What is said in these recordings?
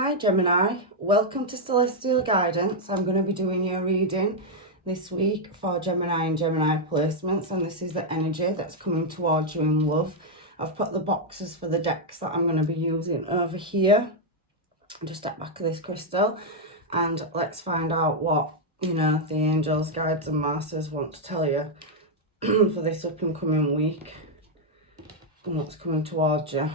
Hi Gemini, welcome to Celestial Guidance. I'm going to be doing your reading this week for Gemini and Gemini placements, and this is the energy that's coming towards you in love. I've put the boxes for the decks that I'm going to be using over here. Just step back of this crystal and let's find out what, the angels, guides and masters want to tell you for this up and coming week and what's coming towards you.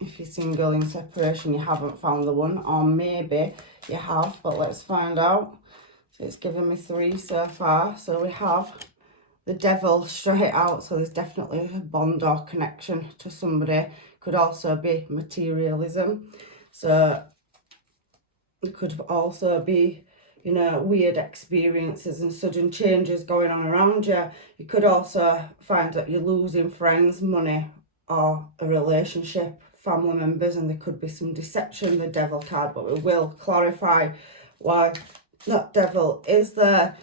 If you're single, in separation, you haven't found the one, or maybe you have, but let's find out. So it's given me 3 so far. So we have the devil straight out, so there's definitely a bond or connection to somebody. Could also be materialism. So it could also be, weird experiences and sudden changes going on around you. You could also find that you're losing friends, money, or a relationship, family members, and there could be some deception, the devil card, but we will clarify why that devil is there.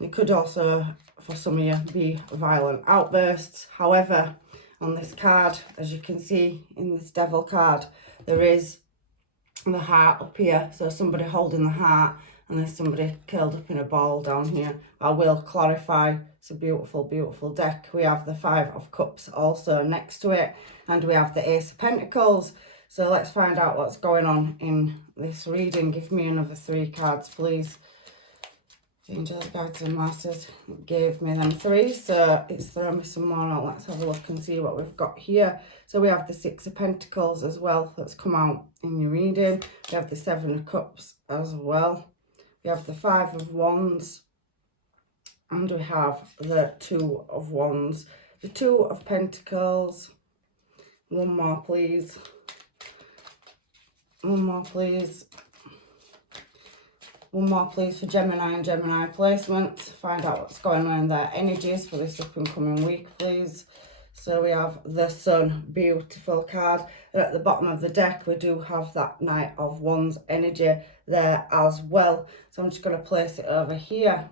It could also, for some of you, be violent outbursts. However, on this card, as you can see in this devil card, there is the heart up here, so somebody holding the heart, and there's somebody curled up in a ball down here. I will clarify. It's a beautiful, beautiful deck. We have the 5 of Cups also next to it, and we have the Ace of Pentacles. So let's find out what's going on in this reading. Give me another 3 cards, please. Angels, guides and masters gave me them 3, so it's throwing me some more out. Let's have a look and see what we've got here. So we have the 6 of Pentacles as well that's come out in your reading. We have the 7 of Cups as well. We have the 5 of Wands, and we have the 2 of Wands, the 2 of Pentacles. One more, please. One more, please. One more, please, for Gemini and Gemini placements. Find out what's going on in their energies for this up and coming week, please. So we have the Sun, beautiful card. And at the bottom of the deck, we do have that Knight of Wands energy there as well. So I'm just going to place it over here.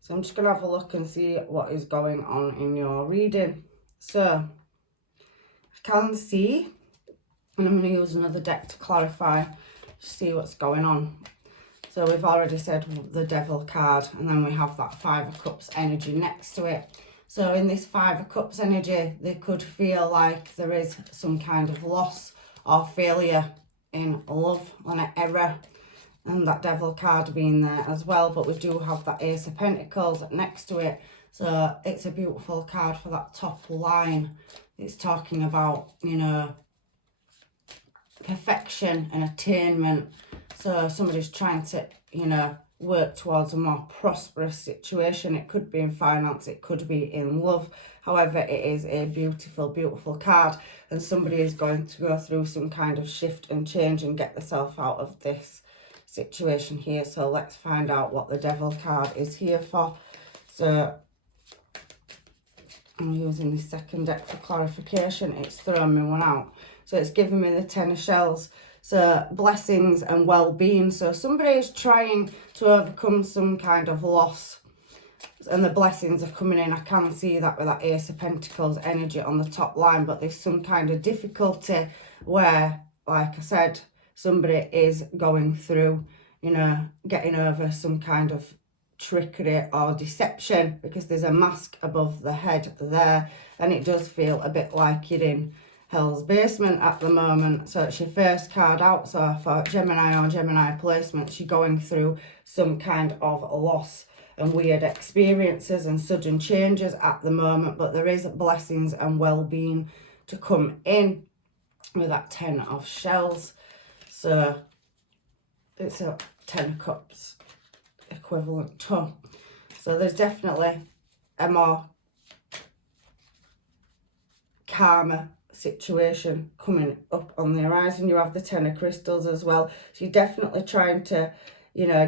So I'm just going to have a look and see what is going on in your reading. So I can see, and I'm going to use another deck to clarify, see what's going on. So we've already said the Devil card, and then we have that 5 of Cups energy next to it. So in this 5 of Cups energy, they could feel like there is some kind of loss or failure in love and an error, and that Devil card being there as well. But we do have that Ace of Pentacles next to it. So it's a beautiful card for that top line. It's talking about, perfection and attainment. So somebody's trying to, work towards a more prosperous situation. It could be in finance, it could be in love. However, it is a beautiful, beautiful card, and somebody is going to go through some kind of shift and change and get themselves out of this situation here. So let's find out what the Devil card is here for. So I'm using this second deck for clarification. It's thrown me one out. So it's giving me the 10 of Shells. So blessings and well-being. So somebody is trying to overcome some kind of loss, and the blessings are coming in. I can see that with that Ace of Pentacles energy on the top line, but there's some kind of difficulty where, like I said, somebody is going through, getting over some kind of trickery or deception, because there's a mask above the head there, and it does feel a bit like you're in Hell's basement at the moment. So it's your first card out. So for Gemini or Gemini placements, you're going through some kind of loss and weird experiences and sudden changes at the moment, but there is blessings and well-being to come in with that 10 of Shells. So it's a 10 of Cups equivalent to. So there's definitely a more calmer situation coming up on the horizon. You have the 10 of Crystals as well. So you're definitely trying to,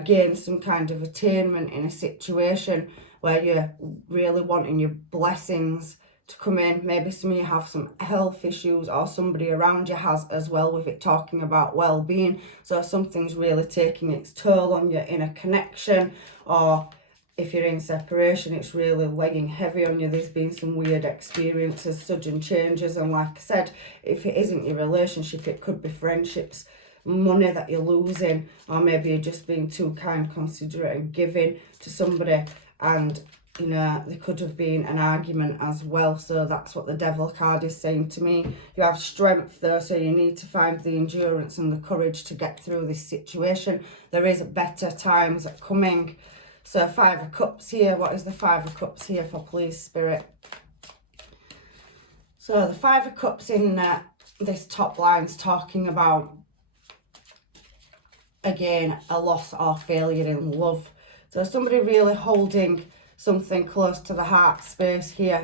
gain some kind of attainment in a situation where you're really wanting your blessings to come in. Maybe some of you have some health issues, or somebody around you has as well, with it talking about well-being. So something's really taking its toll on you in a connection, or if you're in separation, it's really weighing heavy on you. There's been some weird experiences, sudden changes, and like I said, if it isn't your relationship, it could be friendships money that you're losing, or maybe you're just being too kind, considerate and giving to somebody, and you know, there could have been an argument as well. So that's what the Devil card is saying to me. You have strength though, so you need to find the endurance and the courage to get through this situation. There is better times coming. So 5 of Cups here. What is the 5 of Cups here for, please, Spirit? So the 5 of Cups in this top line's talking about, again, a loss or failure in love. So somebody really holding something close to the heart space here.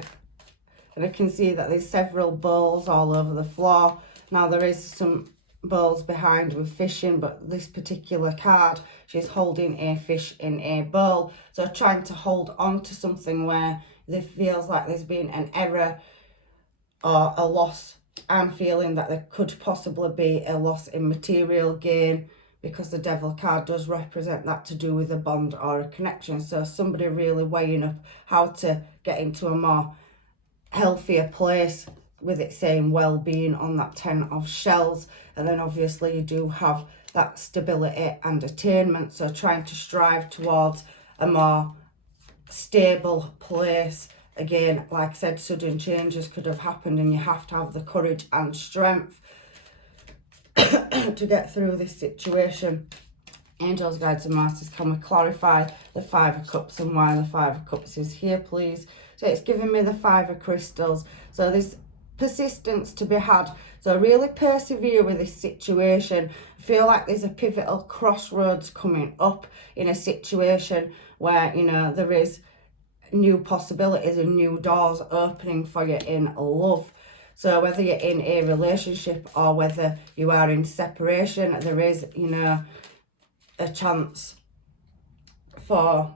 And I can see that there's several bowls all over the floor. Now there is some bowls behind with fish in, but this particular card, she's holding a fish in a bowl. So trying to hold on to something where there feels like there's been an error or a loss. I'm feeling that there could possibly be a loss in material gain, because the Devil card does represent that, to do with a bond or a connection. So somebody really weighing up how to get into a more healthier place, with it saying well-being on that 10 of shells. And then obviously you do have that stability and attainment, so trying to strive towards a more stable place. Again, like I said, sudden changes could have happened, and you have to have the courage and strength to get through this situation. Angels, guides and masters, can we clarify the 5 of Cups and why the 5 of Cups is here, please? So it's giving me the 5 of Crystals. So there's persistence to be had. So really persevere with this situation. I feel like there's a pivotal crossroads coming up in a situation where, you know, there is new possibilities and new doors opening for you in love. So whether you're in a relationship or whether you are in separation, there is, you know, a chance for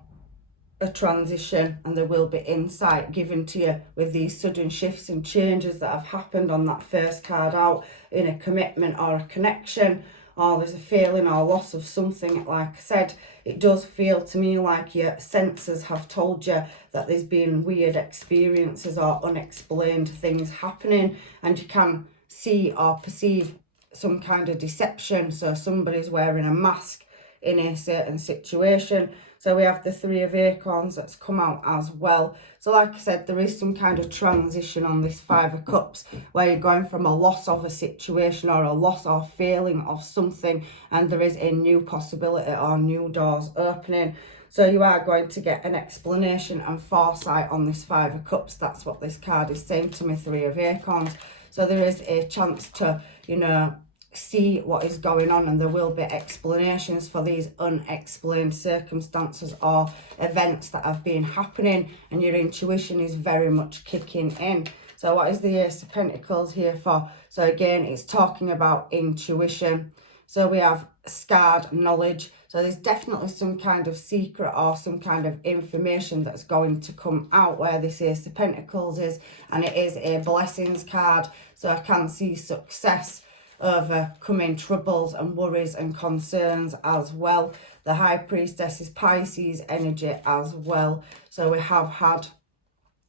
a transition, and there will be insight given to you with these sudden shifts and changes that have happened on that first card out, in a commitment or a connection, or there's a feeling or loss of something. Like I said, it does feel to me like your senses have told you that there's been weird experiences or unexplained things happening, and you can see or perceive some kind of deception. So somebody's wearing a mask in a certain situation. So we have the 3 of Acorns that's come out as well. So like I said, there is some kind of transition on this 5 of Cups, where you're going from a loss of a situation or a loss or failing of something, and there is a new possibility or new doors opening. So you are going to get an explanation and foresight on this 5 of Cups. That's what this card is saying to me, 3 of Acorns. So there is a chance to, you know, see what is going on, and there will be explanations for these unexplained circumstances or events that have been happening, and your intuition is very much kicking in. So what is the Ace of Pentacles here for? So again, it's talking about intuition. So we have scarred knowledge. So there's definitely some kind of secret or some kind of information that's going to come out where this Ace of Pentacles is, and it is a blessings card. So I can see success overcoming troubles and worries and concerns as well. The High Priestess is Pisces energy as well. So we have had,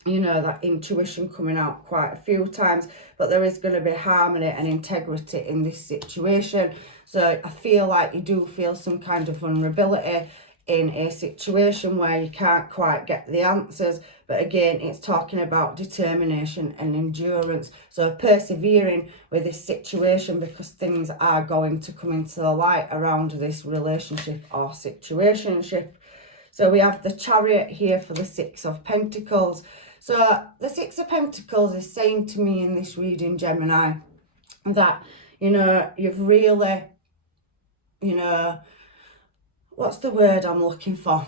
you know, that intuition coming out quite a few times, but there is going to be harmony and integrity in this situation. So I feel like you do feel some kind of vulnerability in a situation where you can't quite get the answers. But again, it's talking about determination and endurance. So persevering with this situation, because things are going to come into the light around this relationship or situationship. So we have the Chariot here for the 6 of Pentacles. So the 6 of Pentacles is saying to me in this reading, Gemini, that, you know, you've really, you know, what's the word I'm looking for?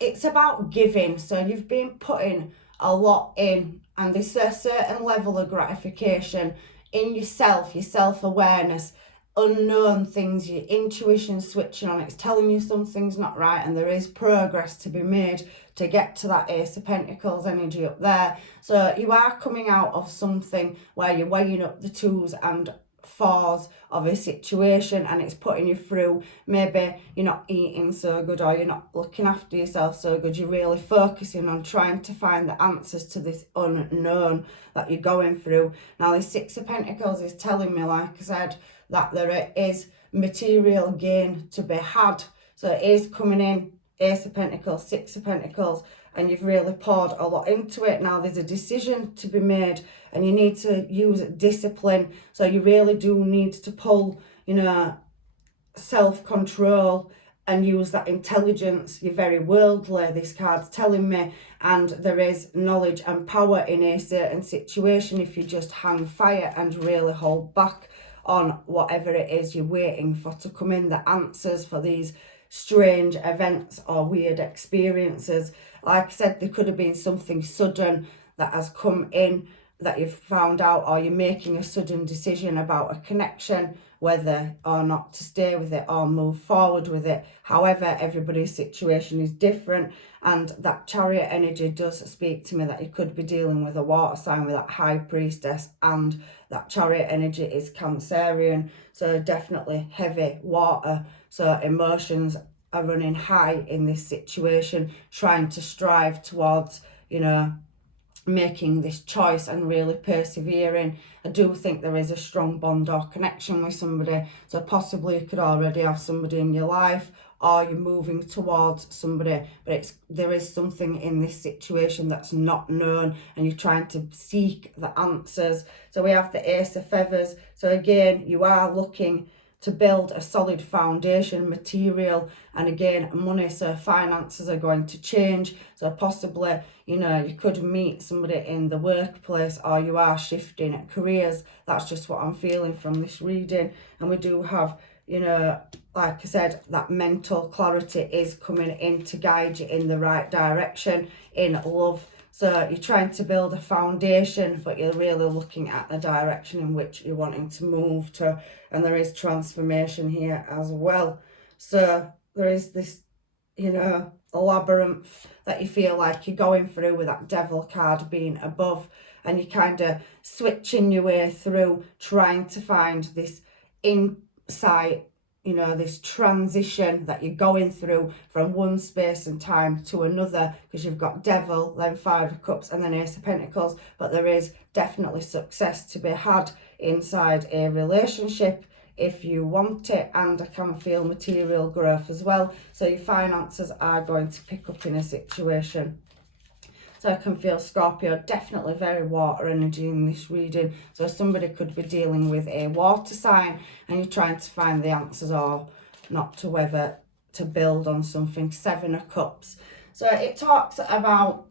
It's about giving. So you've been putting a lot in, and there's a certain level of gratification in yourself, your self-awareness, unknown things, your intuition switching on. It's telling you something's not right, and there is progress to be made to get to that Ace of Pentacles energy up there. So you are coming out of something where you're weighing up the 2s and 4s of a situation, and it's putting you through. Maybe you're not eating so good, or you're not looking after yourself so good. You're really focusing on trying to find the answers to this unknown that you're going through. Now this 6 of Pentacles is telling me, like I said, that there is material gain to be had. So it is coming in, Ace of Pentacles, Six of Pentacles, and you've really poured a lot into it. Now there's a decision to be made and you need to use discipline. So you really do need to pull, you know, self-control and use that intelligence. You're very worldly, this card's telling me, and there is knowledge and power in a certain situation if you just hang fire and really hold back on whatever it is you're waiting for to come in, the answers for these strange events or weird experiences. Like I said, there could have been something sudden that has come in that you've found out, or you're making a sudden decision about a connection, whether or not to stay with it or move forward with it. However, everybody's situation is different, and that Chariot energy does speak to me that you could be dealing with a water sign with that High Priestess, and that Chariot energy is Cancerian, so definitely heavy water. So emotions are running high in this situation, trying to strive towards, you know, making this choice and really persevering. I do think there is a strong bond or connection with somebody, so possibly you could already have somebody in your life or you're moving towards somebody, but there is something in this situation that's not known and you're trying to seek the answers. So we have the Ace of Feathers. So again, you are looking to build a solid foundation, material, and again, money. So finances are going to change. So possibly, you know, you could meet somebody in the workplace or you are shifting careers. That's just what I'm feeling from this reading. And we do have, you know, like I said, that mental clarity is coming in to guide you in the right direction in love. So you're trying to build a foundation, but you're really looking at the direction in which you're wanting to move to. And there is transformation here as well. So there is this, you know, labyrinth that you feel like you're going through with that Devil card being above. And you're kind of switching your way through, trying to find this insight, you know, this transition that you're going through from one space and time to another, because you've got Devil, then Five of Cups, and then Ace of Pentacles. But there is definitely success to be had inside a relationship if you want it, and I can feel material growth as well. So your finances are going to pick up in a situation. So I can feel Scorpio, definitely very water energy in this reading. So somebody could be dealing with a water sign and you're trying to find the answers or not to whether to build on something. Seven of Cups. So it talks about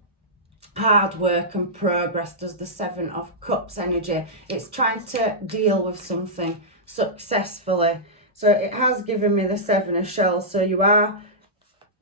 hard work and progress, does the Seven of Cups energy. It's trying to deal with something successfully. So it has given me the Seven of Shells. So you are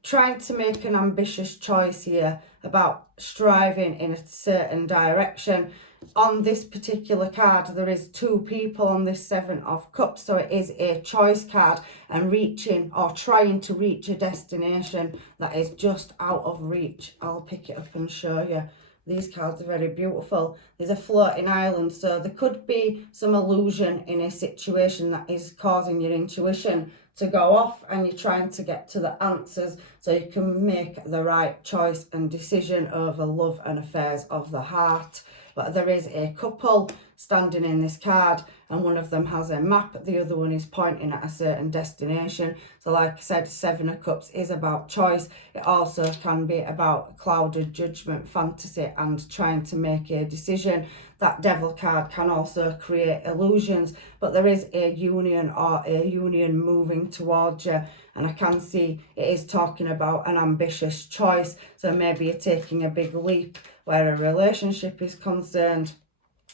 trying to make an ambitious choice here about striving in a certain direction. On this particular card, there is two people on this Seven of Cups, so it is a choice card, and reaching or trying to reach a destination that is just out of reach. I'll pick it up and show you. These cards are very beautiful. There's a floating island, so there could be some illusion in a situation that is causing your intuition to go off, and you're trying to get to the answers so you can make the right choice and decision over love and affairs of the heart. But there is a couple standing in this card, and one of them has a map, the other one is pointing at a certain destination. So like I said, Seven of Cups is about choice. It also can be about clouded judgment, fantasy, and trying to make a decision. That Devil card can also create illusions, but there is a union or a union moving towards you. And I can see it is talking about an ambitious choice. So maybe you're taking a big leap where a relationship is concerned.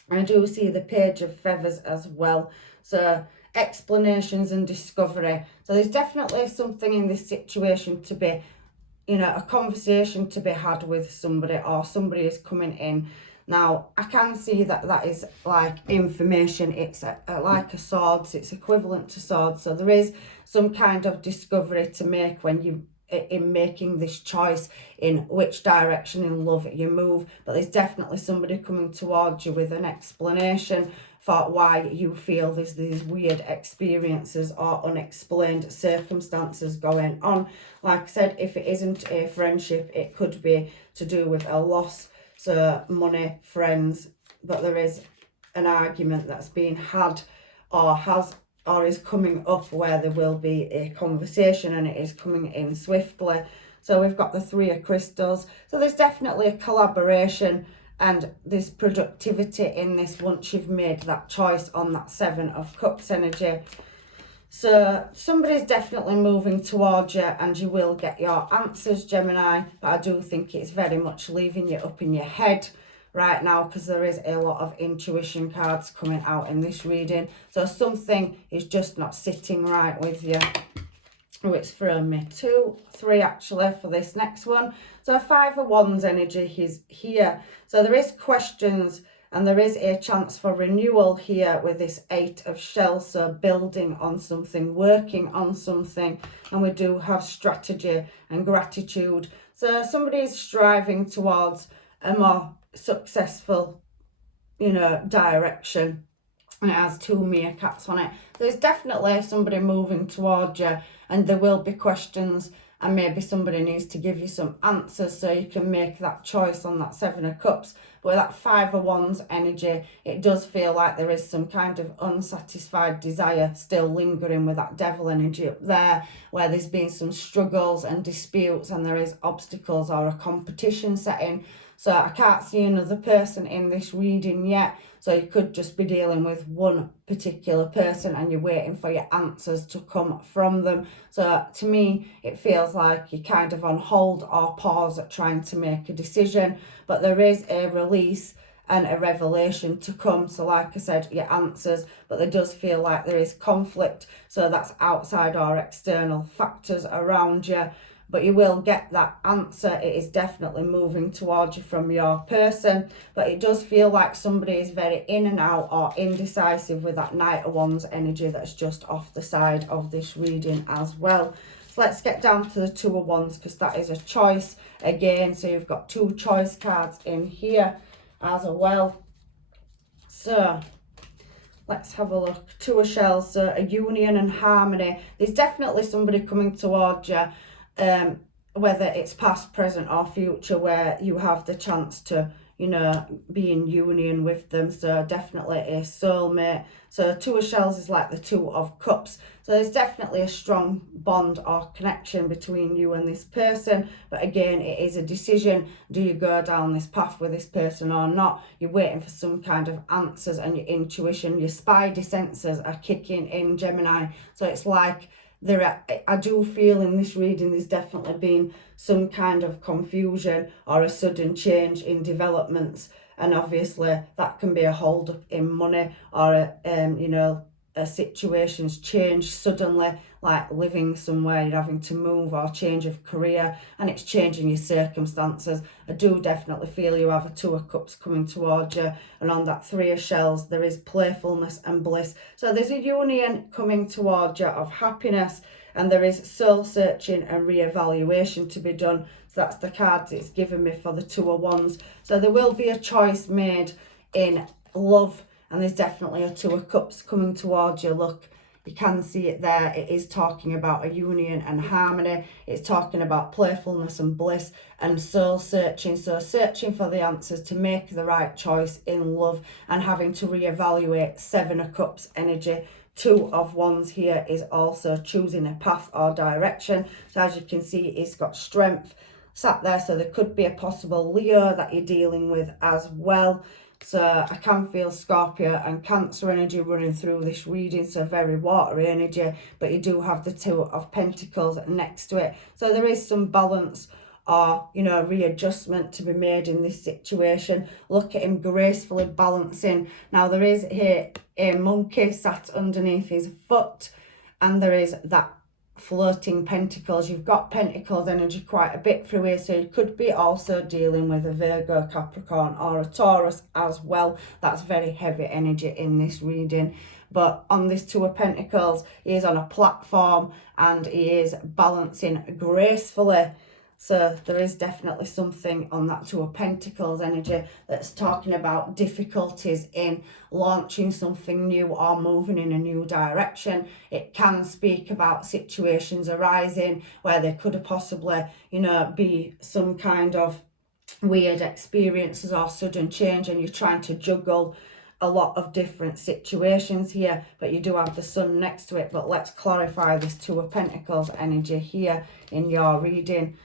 I do see the Page of Feathers as well. So explanations and discovery. So there's definitely something in this situation to be, you know, a conversation to be had with somebody, or somebody is coming in. Now, I can see that that is like information. It's like a swords. It's equivalent to swords. So there is some kind of discovery to make when you in making this choice in which direction in love you move. But there's definitely somebody coming towards you with an explanation for why you feel there's these weird experiences or unexplained circumstances going on. Like I said, if it isn't a friendship, it could be to do with a loss. So money, friends, but there is an argument that's being had or has or is coming up where there will be a conversation, and it is coming in swiftly. So we've got the Three of Crystals. So there's definitely a collaboration and there's productivity in this once you've made that choice on that Seven of Cups energy. So somebody's definitely moving towards you and you will get your answers, Gemini. But I do think it's very much leaving you up in your head right now, because there is a lot of intuition cards coming out in this reading. So something is just not sitting right with you. Oh, it's thrown me 2, 3 actually for this next one. So Five of Wands energy is here. So there is questions and there is a chance for renewal here with this Eight of Shells. So building on something, working on something. And we do have strategy and gratitude. So somebody is striving towards a more successful, direction. And it has 2 meerkats on it. There's definitely somebody moving towards you, and there will be questions, and maybe somebody needs to give you some answers so you can make that choice on that Seven of Cups. But with that Five of Wands energy, it does feel like there is some kind of unsatisfied desire still lingering with that Devil energy up there, where there's been some struggles and disputes and there is obstacles or a competition setting. So I can't see another person in this reading yet. So you could just be dealing with one particular person and you're waiting for your answers to come from them. So to me, it feels like you're kind of on hold or pause at trying to make a decision. But there is a release and a revelation to come. So like I said, your answers, but there does feel like there is conflict. So that's outside or external factors around you. But you will get that answer. It is definitely moving towards you from your person. But it does feel like somebody is very in and out or indecisive with that Knight of Wands energy that's just off the side of this reading as well. So let's get down to the Two of Wands, because that is a choice again. So you've got 2 choice cards in here as well. So let's have a look. 2 of Shells, so a union and harmony. There's definitely somebody coming towards you. Whether it's past, present or future, where you have the chance to, be in union with them. So definitely a soulmate. So 2 of Shells is like the 2 of Cups. So there's definitely a strong bond or connection between you and this person. But again, it is a decision. Do you go down this path with this person or not? You're waiting for some kind of answers, and your intuition, your spidey senses are kicking in, Gemini. So it's like I do feel in this reading there's definitely been some kind of confusion or a sudden change in developments, and obviously that can be a hold up in money or a situation's changed suddenly, like living somewhere, you're having to move, or change of career, and it's changing your circumstances. I do definitely feel you have a 2 of Cups coming towards you, and on that 3 of Shells there is playfulness and bliss. So there's a union coming towards you of happiness, and there is soul searching and re-evaluation to be done. So that's the cards it's given me for the 2 of Wands. So there will be a choice made in love, and there's definitely a 2 of Cups coming towards you. Look, you can see it there. It is talking about a union and harmony. It's talking about playfulness and bliss and soul searching. So searching for the answers to make the right choice in love, and having to reevaluate 7 of Cups energy. 2 of Wands here is also choosing a path or direction. So as you can see, it's got strength sat there. So there could be a possible Leo that you're dealing with as well. So I can feel Scorpio and Cancer energy running through this reading, so very watery energy, but you do have the 2 of Pentacles next to it. So there is some balance or, readjustment to be made in this situation. Look at him gracefully balancing. Now there is here a monkey sat underneath his foot, and there is that floating pentacles. You've got Pentacles energy quite a bit through here, so you could be also dealing with a Virgo, Capricorn or a Taurus as well. That's very heavy energy in this reading. But on this 2 of Pentacles, he is on a platform and he is balancing gracefully. So there is definitely something on that 2 of Pentacles energy that's talking about difficulties in launching something new or moving in a new direction. It can speak about situations arising where there could possibly, be some kind of weird experiences or sudden change, and you're trying to juggle a lot of different situations here, but you do have the sun next to it. But let's clarify this Two of Pentacles energy here in your reading.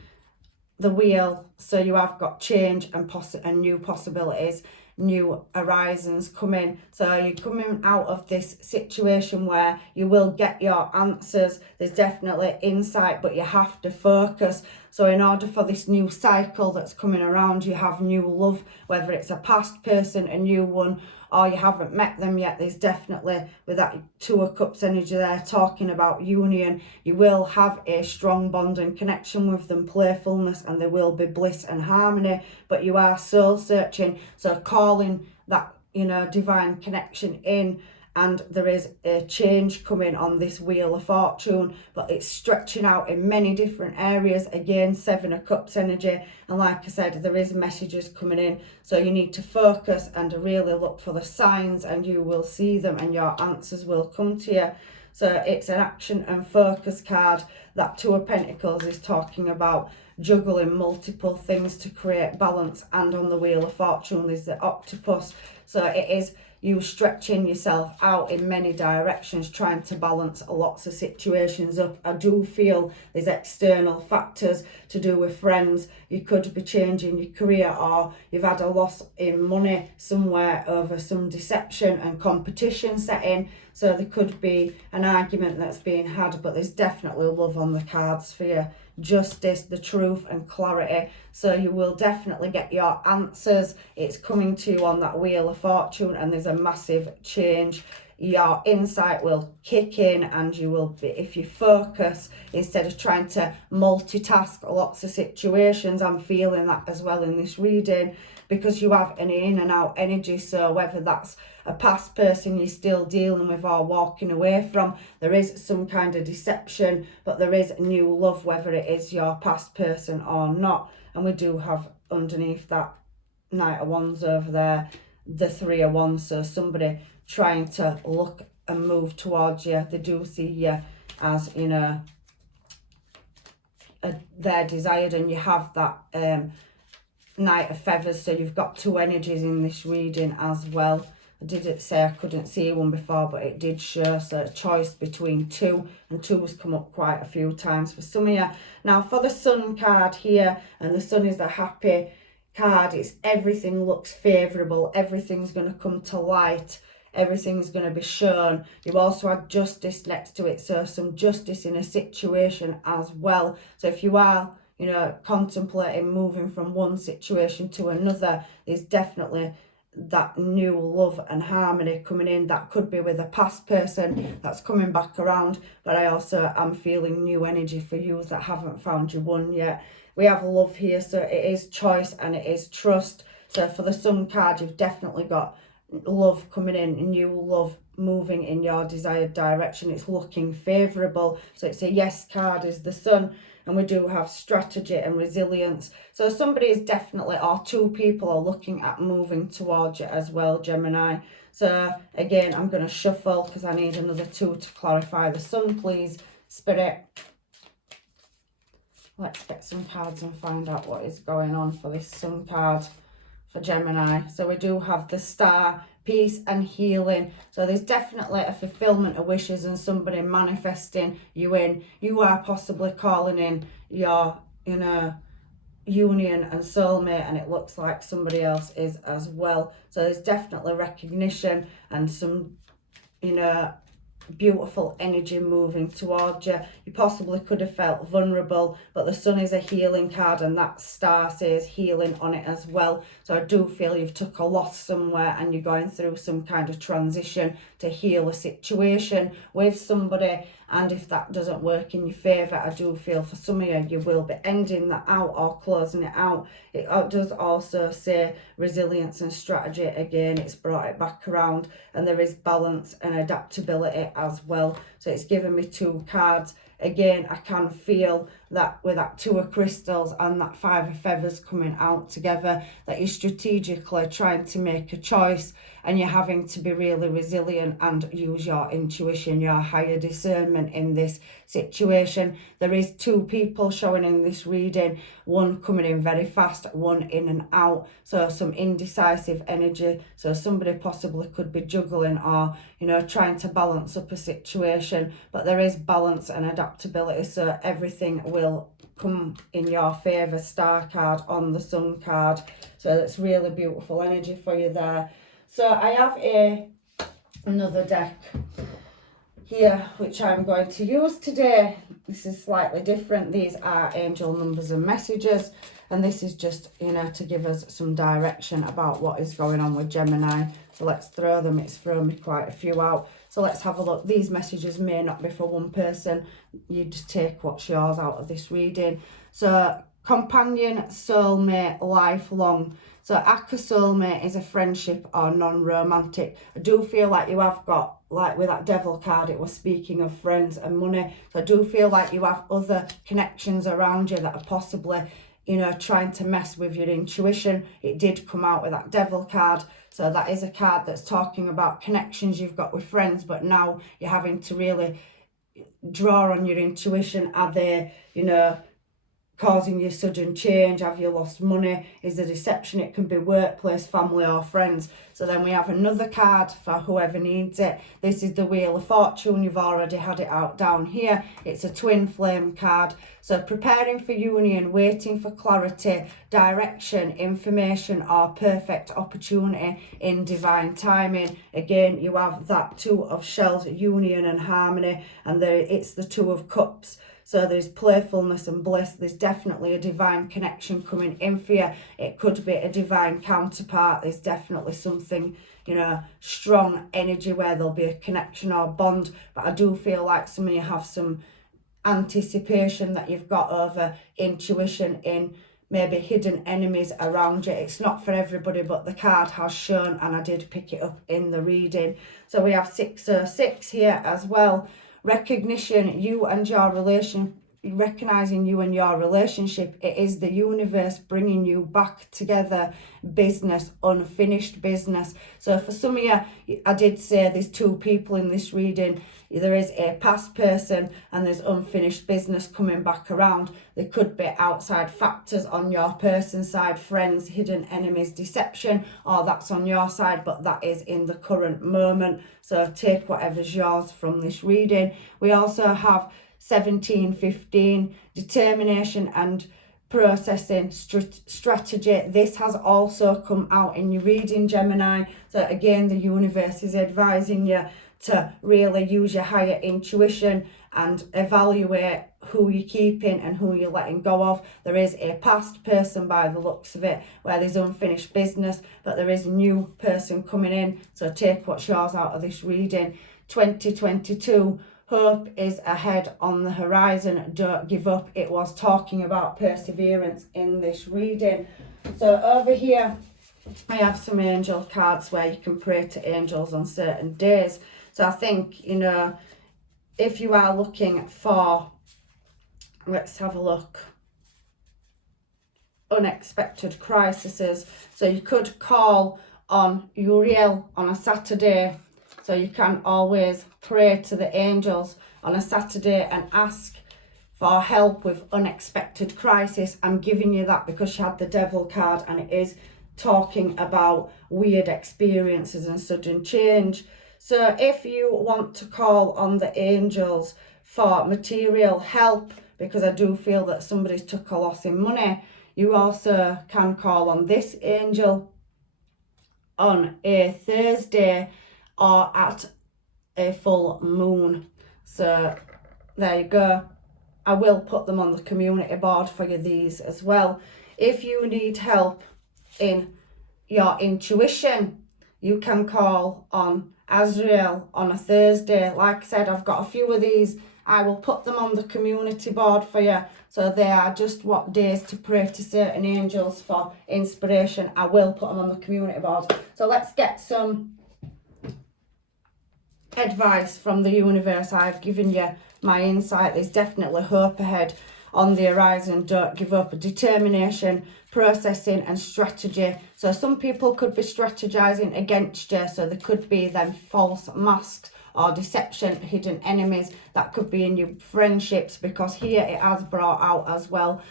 The Wheel, so you have got change and new possibilities, new horizons coming. So you're coming out of this situation where you will get your answers. There's definitely insight, but you have to focus. So in order for this new cycle that's coming around, you have new love, whether it's a past person, a new one, or you haven't met them yet. There's definitely, with that Two of Cups energy there, talking about union, you will have a strong bond and connection with them, playfulness, and there will be bliss and harmony, but you are soul searching, so calling that, you know, divine connection in. And there is a change coming on this Wheel of Fortune, but it's stretching out in many different areas. Again, Seven of Cups energy, and like I said, there is messages coming in, so you need to focus and really look for the signs, and you will see them and your answers will come to you. So it's an action and focus card. That Two of Pentacles is talking about juggling multiple things to create balance, and on the Wheel of Fortune is the octopus. So it is you stretching yourself out in many directions, trying to balance lots of situations up. I do feel there's external factors to do with friends. You could be changing your career, or you've had a loss in money somewhere over some deception and competition setting. So there could be an argument that's being had, but there's definitely love on the cards for you. Justice, the truth and clarity. So you will definitely get your answers. It's coming to you on that Wheel of Fortune, and there's a massive change. Your insight will kick in, and you will be, if you focus instead of trying to multitask lots of situations. I'm feeling that as well in this reading, because you have an in and out energy. So whether that's a past person you're still dealing with or walking away from, there is some kind of deception, but there is new love, whether it is your past person or not. And we do have underneath that Knight of Wands over there, the Three of Wands. So somebody trying to look and move towards you. They do see you as, you know, they're desired, and you have that Knight of Feathers. So you've got two energies in this reading as well. I did say I couldn't see one before, but it did show. So a choice between two, and two has come up quite a few times for some of you. Now for the Sun card here, and the Sun is the happy card. It's everything looks favourable. Everything's going to come to light. Everything's going to be shown. You also had Justice next to it, so some justice in a situation as well. So if you are, you know, contemplating moving from one situation to another, there's definitely that new love and harmony coming in. That could be with a past person that's coming back around, but I also am feeling new energy for you that haven't found your one yet. We have love here, so it is choice and it is trust. So for the Sun card, you've definitely got love coming in, new love moving in your desired direction. It's looking favourable. So it's a yes card is the Sun. And we do have strategy and resilience. So somebody is definitely, or two people are looking at moving towards you as well, Gemini. So again, I'm going to shuffle because I need another two to clarify the Sun, please, Spirit. Let's get some cards and find out what is going on for this Sun card for Gemini. So we do have the Star, peace and healing. So there's definitely a fulfillment of wishes and somebody manifesting you in. You are possibly calling in your, you know, union and soulmate, and it looks like somebody else is as well. So there's definitely recognition and some, you know, beautiful energy moving towards you. You possibly could have felt vulnerable, but the Sun is a healing card, and that Star says healing on it as well. So I do feel you've took a loss somewhere and you're going through some kind of transition to heal a situation with somebody. And if that doesn't work in your favour, I do feel for some of you, you will be ending that out or closing it out. It does also say resilience and strategy. Again, it's brought it back around, and there is balance and adaptability as well. So it's given me two cards. Again, I can feel that with that 2 of crystals and that 5 of feathers coming out together, that you're strategically trying to make a choice, and you're having to be really resilient and use your intuition, your higher discernment in this situation. There is 2 people showing in this reading, one coming in very fast, one in and out, so some indecisive energy. So somebody possibly could be juggling or, you know, trying to balance up a situation, but there is balance and adaptability, so everything will come in your favour. Star card on the Sun card, so that's really beautiful energy for you there. So I have another deck here which I'm going to use today. This is slightly different. These are angel numbers and messages, and this is just, you know, to give us some direction about what is going on with Gemini. So let's throw them. It's thrown me quite a few out, so let's have a look. These messages may not be for one person. You just take what's yours out of this reading. So companion, soulmate, lifelong. So Aka soulmate is a friendship or non-romantic. I do feel like you have got, like with that devil card, it was speaking of friends and money. So I do feel like you have other connections around you that are possibly, you know, trying to mess with your intuition. It did come out with that devil card. So that is a card that's talking about connections you've got with friends, but now you're having to really draw on your intuition. Are they, you know, causing you sudden change? Have you lost money? Is the deception? It can be workplace, family or friends. So then we have another card for whoever needs it. This is the Wheel of Fortune. You've already had it out down here. It's a twin flame card. So preparing for union, waiting for clarity, direction, information or perfect opportunity in divine timing. Again, you have that 2 of shells, union and harmony, and it's the 2 of cups. So there's playfulness and bliss. There's definitely a divine connection coming in for you. It could be a divine counterpart. There's definitely something, you know, strong energy where there'll be a connection or bond. But I do feel like some of you have some anticipation that you've got over intuition in maybe hidden enemies around you. It's not for everybody, but the card has shown, and I did pick it up in the reading. So we have 606 here as well. Recognition, you and your relation, recognizing you and your relationship. It is the universe bringing you back together. Business, unfinished business. So for some of you, I did say there's 2 people in this reading. There is a past person and there's unfinished business coming back around. There could be outside factors on your person's side, friends, hidden enemies, deception, or that's on your side, but that is in the current moment. So take whatever's yours from this reading. We also have 1715, determination and processing strategy. This has also come out in your reading, Gemini. So again, the universe is advising you to really use your higher intuition and evaluate who you're keeping and who you're letting go of. There is a past person by the looks of it where there's unfinished business, but there is a new person coming in. So take what's yours out of this reading. 2022, hope is ahead on the horizon. Don't give up. It was talking about perseverance in this reading. So over here, I have some angel cards where you can pray to angels on certain days. So I think, you know, if you are looking for, let's have a look, unexpected crises. So you could call on Uriel on a Saturday. So you can always pray to the angels on a Saturday and ask for help with unexpected crisis. I'm giving you that because you had the devil card and it is talking about weird experiences and sudden change. So if you want to call on the angels for material help, because I do feel that somebody's took a loss in money, you also can call on this angel on a Thursday or at a full moon. So there you go. I will put them on the community board for you, these as well. If you need help in your intuition, you can call on Azrael on a Thursday. Like I said, I've got a few of these. I will put them on the community board for you. So they are just what days to pray to certain angels for inspiration. I will put them on the community board. So let's get some advice from the universe. I've given you my insight. There's definitely hope ahead. on the horizon. Don't give up. Determination, processing and strategy. So some people could be strategizing against you. So there could be them false masks or deception, hidden enemies that could be in your friendships, because here it has brought out as well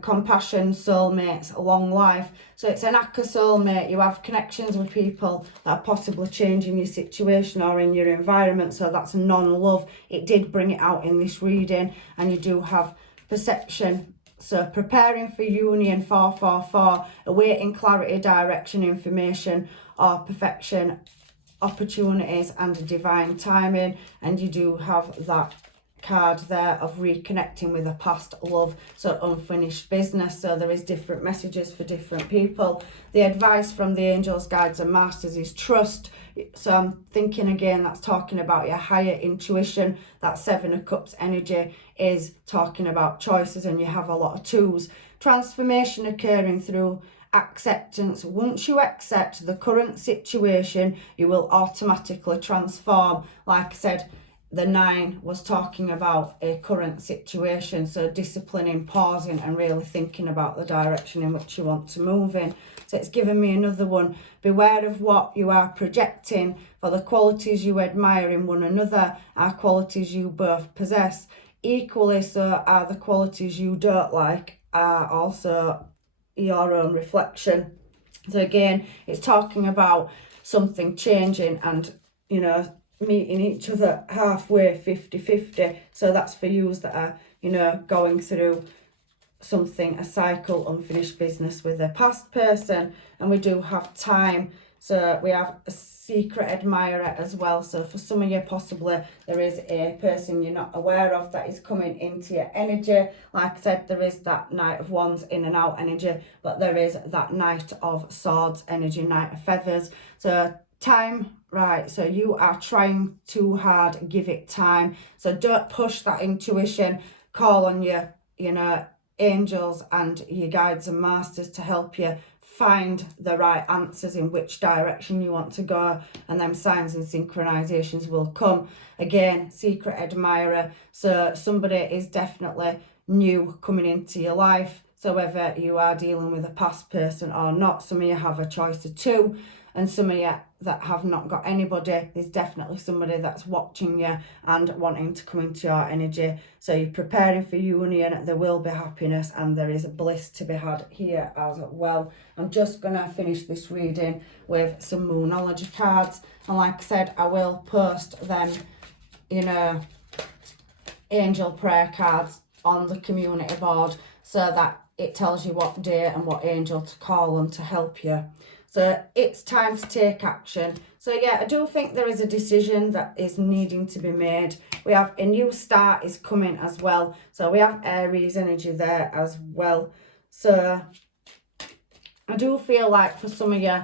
compassion, soulmates, long life. So it's an ACA soulmate. You have connections with people that are possibly changing your situation or in your environment. So that's non-love. It did bring it out in this reading. And you do have perception. So preparing for union, 444, awaiting clarity, direction, information or perfection, opportunities and divine timing. And you do have that card there of reconnecting with a past love, so unfinished business. So there is different messages for different people. The advice from the angels, guides and masters is trust. So I'm thinking again, that's talking about your higher intuition. That 7 of Cups energy is talking about choices, and you have a lot of twos. Transformation occurring through acceptance. Once you accept the current situation, you will automatically transform. Like I said, the 9 was talking about a current situation, so disciplining, pausing and really thinking about the direction in which you want to move in. So it's given me another one. Beware of what you are projecting, for the qualities you admire in one another are qualities you both possess. Equally so are the qualities you don't like are also your own reflection. So again, it's talking about something changing and, you know, meeting each other halfway, 50-50. So that's for yous that are, you know, going through something, a cycle, unfinished business with a past person. And we do have time. So we have a secret admirer as well. So for some of you, possibly there is a person you're not aware of that is coming into your energy. Like I said, there is that Knight of Wands in and out energy, but there is that Knight of Swords energy, Knight of Feathers. So time, right? So you are trying too hard, give it time. So don't push that intuition. Call on your, you know, angels and your guides and masters to help you find the right answers in which direction you want to go, and them signs and synchronizations will come. Again, secret admirer. So somebody is definitely new coming into your life. So whether you are dealing with a past person or not, some of you have a choice of two. And some of you that have not got anybody, there's definitely somebody that's watching you and wanting to come into your energy. So you're preparing for union, there will be happiness and there is a bliss to be had here as well. I'm just going to finish this reading with some Moonology cards. And like I said, I will post them, you know, angel prayer cards on the community board so that it tells you what day and what angel to call on to help you. So it's time to take action. So yeah, I do think there is a decision that is needing to be made. We have a new start is coming as well. So we have Aries energy there as well. So I do feel like for some of you,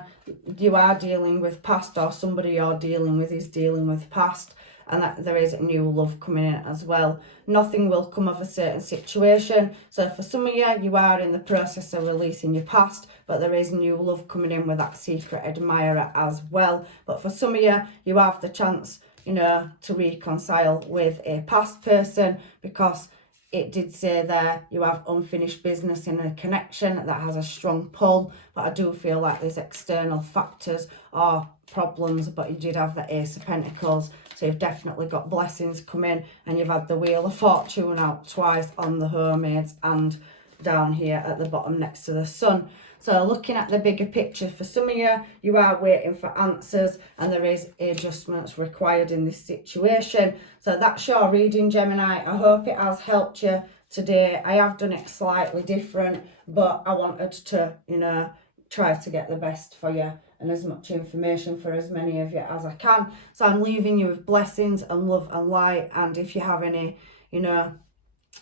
you are dealing with past, or somebody you're dealing with is dealing with past, and that there is new love coming in as well. Nothing will come of a certain situation. So for some of you, you are in the process of releasing your past, but there is new love coming in with that secret admirer as well. But for some of you, you have the chance, you know, to reconcile with a past person, because it did say there you have unfinished business in a connection that has a strong pull. But I do feel like there's external factors or problems, but you did have the Ace of Pentacles. So you've definitely got blessings come in, and you've had the Wheel of Fortune out twice on the Hermaids and down here at the bottom next to the Sun. So looking at the bigger picture, for some of you, you are waiting for answers and there is adjustments required in this situation. So that's your reading, Gemini. I hope it has helped you today. I have done it slightly different, but I wanted to, you know, try to get the best for you and as much information for as many of you as I can. So I'm leaving you with blessings and love and light. And if you have any, you know,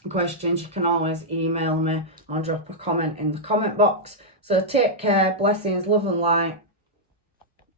questions, you can always email me or drop a comment in the comment box. So take care, blessings, love and light.